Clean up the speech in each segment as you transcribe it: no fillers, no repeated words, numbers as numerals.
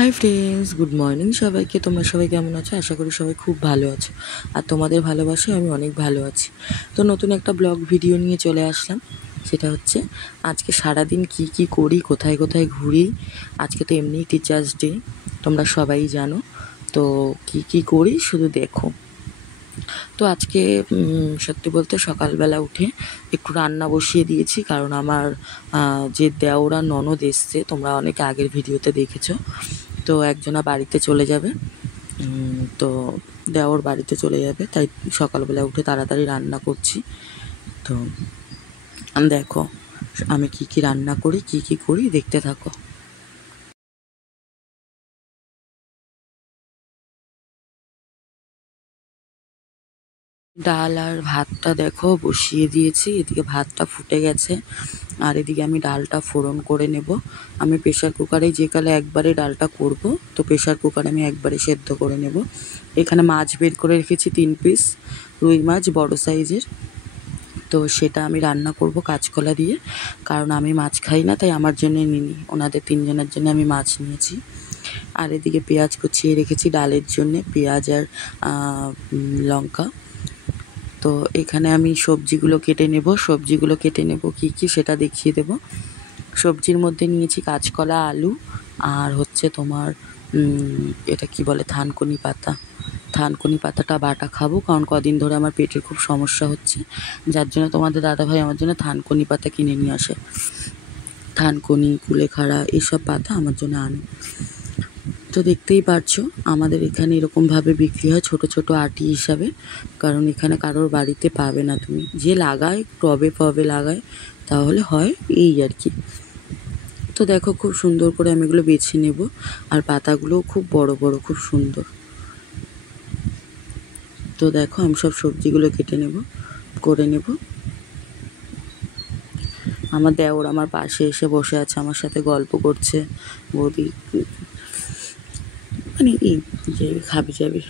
Hi friends, good morning সবাইকে। তোমরা সবাই কেমন আছো? আশা করি সবাই খুব ভালো আছো, আর তোমাদের ভালোবাসায় আমি অনেক ভালো আছি। তো নতুন একটা ব্লগ ভিডিও নিয়ে চলে আসলাম। সেটা হচ্ছে আজকে সারাদিন কি করি, কোথায় কোথায় ঘুরি। আজকে তো এমনিই টিচার্স ডে, তোমরা সবাই জানো। তো কি করি শুধু দেখো। তো আজকে সত্যি বলতে সকালবেলা উঠে একটু রান্না বসিয়ে দিয়েছি, কারণ আমার যে দেওরা ননদ এসছে, তোমরা অনেকে আগের ভিডিওতে দেখেছো। তো একজনা বাড়িতে চলে যাবে, তো দেওর বাড়িতে চলে যাবে, তাই সকালবেলা উঠে তাড়াতাড়ি রান্না করছি। তো দেখো আমি কি রান্না করি, কি করি দেখতে থাকো। ডাল আর ভাতটা দেখো বসিয়ে দিয়েছি, এদিকে ভাতটা ফুটে গেছে, আর এদিকে আমি ডালটা ফোড়ন করে নেব। আমি প্রেশার কুকারে যে কালে একবারে ডালটা করব, তো প্রেশার কুকারে আমি একবারে সেদ্ধ করে নেব। এখানে মাছ বের করে রেখেছি 3 পিস, রুই মাছ বড় সাইজের। তো সেটা আমি রান্না করব কাঁচকলা দিয়ে, কারণ আমি মাছ খাই না, তাই আমার জন্য নিইনি, ওনাদের 3 জনের জন্য আমি মাছ নিয়েছি। আর এদিকে পেঁয়াজ কুচিয়ে রেখেছি ডালের জন্য, পেঁয়াজ আর লঙ্কা। তো এখানে আমি সবজিগুলো কেটে নেব কি সেটা দেখিয়ে দেব। সবজির মধ্যে নিয়েছি কাঁচকলা, আলু, আর হচ্ছে তোমার এটা কি বলে, থানকুনি পাতাটা বাটা খাবো, কারণ কদিন ধরে আমার পেটের খুব সমস্যা হচ্ছে, যার জন্য তোমাদের দাদাভাই আমার জন্য থানকুনি পাতা কিনে নিয়ে আসে। থানকুনি, কুলেখাড়া এইসব পাতা আমার জন্য আনে। তো দেখতেই পারছো আমাদের এখানে এরকমভাবে বিক্রি হয় ছোট ছোট আটি হিসাবে, কারণ এখানে কারোর বাড়িতে পাবে না তুমি, যে লাগায় টবে লাগায় তাহলে হয়, এই আর কি। তো দেখো খুব সুন্দর করে আমি এগুলো বেছে নেব, আর পাতাগুলোও খুব বড় বড়, খুব সুন্দর। তো দেখো আমি সব সবজিগুলো কেটে করে নেব। আমার দেওর আমার পাশে এসে বসে আছে, আমার সাথে গল্প করছে, বৌদি মানে এই যে খাবি যাবি।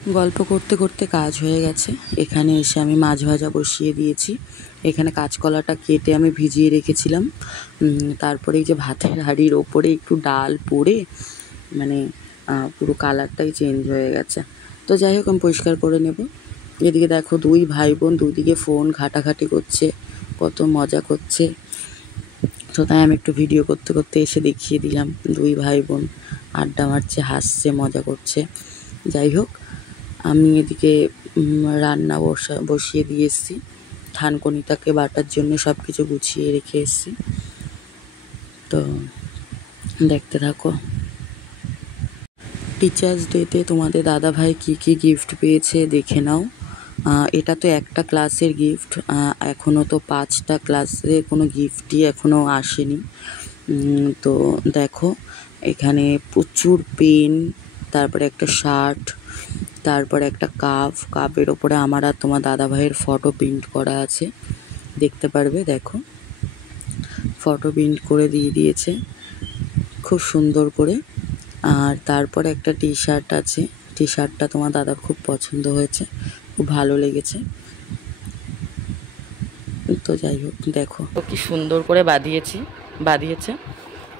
গল্প করতে করতে কাজ হয়ে গেছে, এখানে এসে আমি মাছ ভাজা বসিয়ে দিয়েছি। এখানে কাঁচকলাটা কেটে আমি ভিজিয়ে রেখেছিলাম, তারপরে এই যে ভাতের হাঁড়ির ওপরে একটু ডাল পড়ে মানে পুরো কালারটাই চেঞ্জ হয়ে গেছে। তো যাই হোক আমি পরিষ্কার করে নেব। এদিকে দেখো 2 ভাই বোন দুদিকে ফোন ঘাটাঘাটি করছে, কত মজা করছে। তো তাই আমি একটু ভিডিও করতে করতে এসে দেখিয়ে দিলাম, 2 ভাই বোন আড্ডা মারছে, হাসছে, মজা করছে। যাই হোক আমি এদিকে রান্না বসিয়ে দিয়ে এসেছি, থানকুনিটাকে বাটার জন্য সব কিছু গুছিয়ে রেখে এসেছি। তো দেখতে থাকো। টিচার্স ডেতে তোমাদের দাদাভাই কি গিফট পেয়েছে দেখে নাও। এটা তো একটা ক্লাসের গিফট, এখনও তো 5টা ক্লাসে কোনো গিফটই এখনও আসেনি। তো দেখো এখানে প্রচুর পেন, তারপরে একটা শার্ট, তারপরে একটা কাপের ওপরে আমার আর তোমার দাদাভাইয়ের ফটো প্রিন্ট করা আছে, দেখতে পারবে। দেখো ফটো প্রিন্ট করে দিয়ে দিয়েছে খুব সুন্দর করে। আর তারপরে একটা টি শার্ট আছে, টি শার্টটা তোমার দাদার খুব পছন্দ হয়েছে, খুব ভালো লেগেছে। তো যাই হোক দেখো কি সুন্দর করে বাঁধিয়েছে।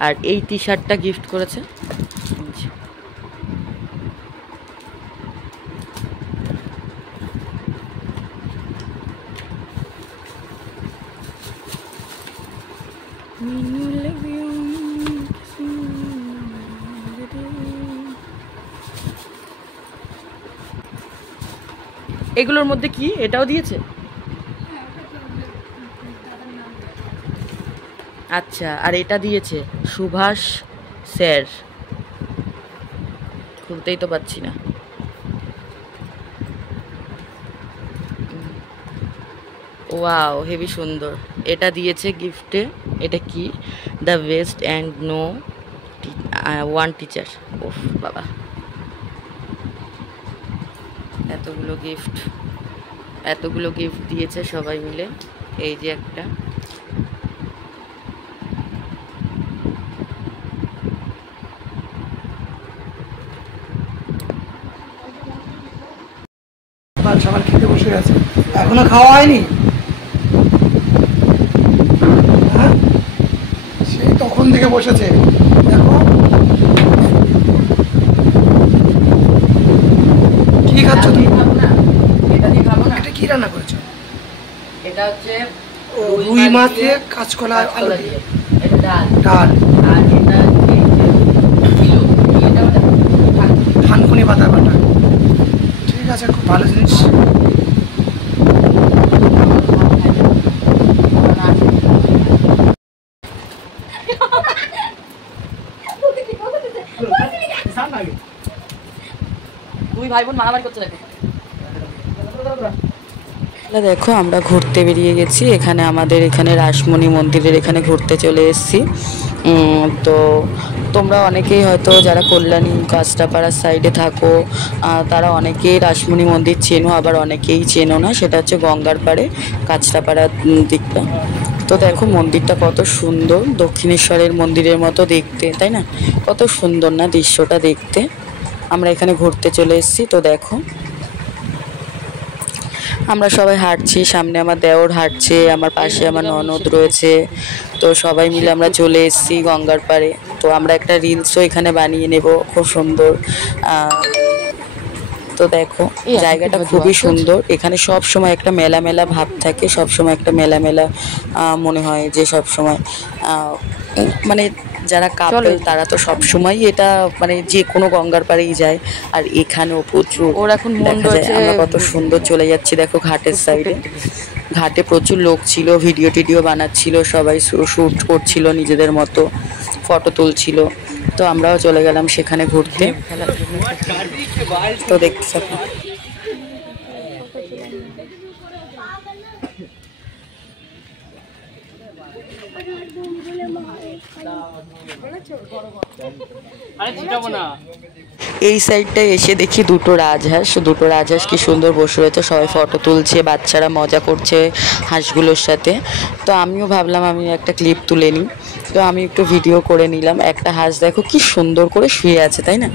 আর এই টি শার্টটা গিফট করেছে। এগুলোর মধ্যে কি এটাও দিয়েছে? আচ্ছা, আর এটা দিয়েছে সুভাষ স্যার, খুলতেই তো পাচ্ছি না। ওয়াও, হেভি সুন্দর। এটা দিয়েছে গিফটে। এটা কি? The best and no one teacher. ওফ বাবা, এতগুলো গিফট, এতগুলো গিফট দিয়েছে সবাই মিলে। এই যে একটা, সকাল সকাল খেতে বসে গেছে, এখনো খাওয়া হয়নি? হ্যাঁ, সেই তখন থেকে বসেছে। দেখো কি খাচ্ছ তুমি? এটা দিয়ে খাবো না। এটা কি রান্না করেছো? এটা হচ্ছে রুই মাছ দিয়ে কাঁচকলা আলু দিয়ে এটা ডাল। ডাল, আর এটা থানকুনি পাতা বাটা। ঠিক আছে, খুব ভালো জিনিস। দুই ভাই বোন মারামারি করছে দেখো। দেখো আমরা ঘুরতে বেরিয়ে গেছি, এখানে আমাদের এখানে রাসমণি মন্দিরের এখানে ঘুরতে চলে এসেছি। তো তোমরা অনেকেই হয়তো যারা কল্যাণী কাঁচরাপাড়ার সাইডে থাকো তারা অনেকেই রাসমণি মন্দির চেনো, আবার অনেকেই চেনো না। সেটা হচ্ছে গঙ্গার পাড়ে কাঁচরাপাড়ার দিকটা। তো দেখো মন্দিরটা কত সুন্দর, দক্ষিণেশ্বরের মন্দিরের মতো দেখতে, তাই না? কত সুন্দর না দৃশ্যটা দেখতে। আমরা এখানে ঘুরতে চলে এসেছি। তো দেখো আমরা সবাই হাঁটছি, সামনে আমার দেওর হাঁটছে, আমার পাশে আমার ননদ রয়েছে। তো সবাই মিলে আমরা চলে এসেছি গঙ্গার পাড়ে। তো আমরা একটা রিলসও এখানে বানিয়ে নেব, খুব সুন্দর। তো দেখো জায়গাটা খুবই সুন্দর। এখানে সব সময় একটা মেলা মেলা ভাব থাকে, সব সময় একটা মেলা মেলা মনে হয় যে সব সময় মানে যারা কাপল তারা তো সব সময় এটা মানে যে কোনো গঙ্গার পাড়েই যায়। আর এখানেও প্রচুর ওর এখন দেখা যায়। আমরা কত সুন্দর চলে যাচ্ছি দেখো ঘাটের সাইডে। ঘাটে প্রচুর লোক ছিল, ভিডিও টিডিও বানাচ্ছিল, সবাই শ্যুট করছিল নিজেদের মতো, ফটো তুলছিল। তো আমরাও চলে গেলাম সেখানে ঘুরতে। তো দেখতে থাকো। এই সাইডটায় এসে দেখি দুটো রাজহাঁস কি সুন্দর বসে রয়েছে, সবাই ফটো তুলছে, বাচ্চারা মজা করছে হাঁসগুলোর সাথে। তো আমিও ভাবলাম আমি একটা ক্লিপ তুলে নিই। তো আমি একটু ভিডিও করে নিলাম। একটা হাঁস দেখো কি সুন্দর করে শুয়ে আছে, তাই না?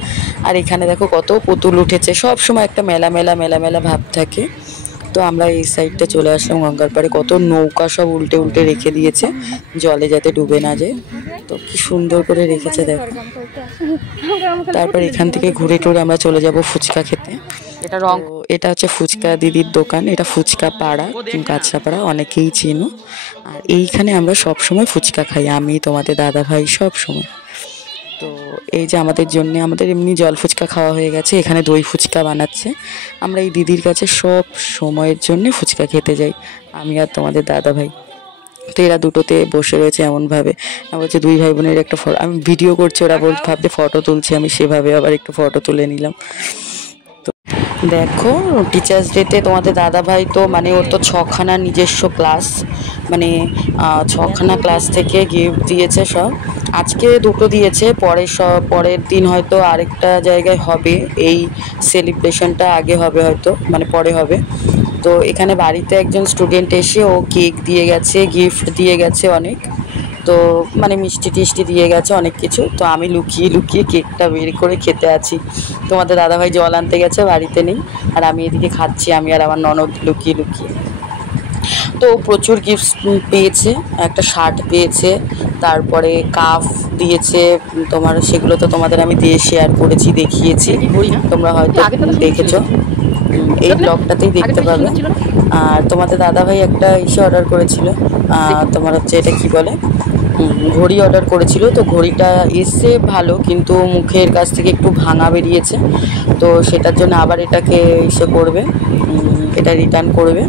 আর এখানে দেখো কত পুতুল উঠেছে, সব সময় একটা মেলা মেলা মেলা মেলা ভাব থাকে। তো আমরা এই সাইডটা চলে আসলাম গঙ্গার পাড়ে। কত নৌকা সব উল্টে উল্টে রেখে দিয়েছে জলে যাতে ডুবে না যায়। তো কি সুন্দর করে রেখেছে দেখো। তারপর এখান থেকে ঘুরে টুরে আমরা চলে যাব ফুচকা খেতে। এটা হচ্ছে ফুচকা দিদির দোকান, এটা ফুচকা পাড়া, কাঁচরাপাড়া, অনেকেই চেনো। আর এইখানে আমরা সব সময় ফুচকা খাই, আমি তোমাদের দাদা ভাই সব সময়। তো এই যে আমাদের এমনি জল ফুচকা খাওয়া হয়ে গেছে, এখানে দই ফুচকা বানাচ্ছে। আমরা এই দিদির কাছে সব সময়ের জন্য ফুচকা খেতে যাই, আমি আর তোমাদের দাদা ভাই। তো এরা দুটোতে বসে রয়েছে এমনভাবে, বলছে দুই ভাই বোনের একটা ফটো, আমি ভিডিও করছি, ওরা ভাবতে ফটো তুলছে, আমি সেভাবে আবার একটু ফটো তুলে নিলাম। তো দেখো টিচার্স ডেতে তোমাদের দাদা ভাই তো মানে ওর তো 6খানা নিজস্ব ক্লাস, মানে 6খানা ক্লাস থেকে গিফট দিয়েছে সব। আজকে দুটো দিয়েছে, পরের দিন হয়তো আরেকটা জায়গায় হবে। এই সেলিব্রেশনটা আগে হবে হয়তো, মানে পরে হবে। তো এখানে বাড়িতে একজন স্টুডেন্ট এসে ও কেক দিয়ে গেছে, গিফট দিয়ে গেছে অনেক। তো মানে মিষ্টি টিষ্টি দিয়ে গেছে অনেক কিছু। তো আমি লুকিয়ে লুকিয়ে কেকটা বের করে খেতে আছি। তোমাদের দাদাভাই জল আনতে গেছে, বাড়িতে নেই, আর আমি এদিকে খাচ্ছি, আমি আর আমার ননদ লুকিয়ে লুকিয়ে। তো প্রচুর গিফট পেয়েছে, একটা শার্ট পেয়েছে, তারপরে কাপ দিয়েছে তোমার, সেগুলো তো তোমাদের আমি দিয়ে শেয়ার করেছি, দেখিয়েছি, তোমরা হয়তো দেখেছো, এই ব্লগটাতেই দেখতে পাবে। আর তোমাদের দাদাভাই একটা অর্ডার করেছিল, তোমার হচ্ছে এটা কি বলে, ঘড়ি অর্ডার করেছিল। তো ঘড়িটা এসে ভালো, কিন্তু মুখের কাছ থেকে একটু ভাঙা বেরিয়েছে। তো সেটার জন্য আবার এটাকে করবে, এটা রিটার্ন করবে।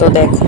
তো দেখো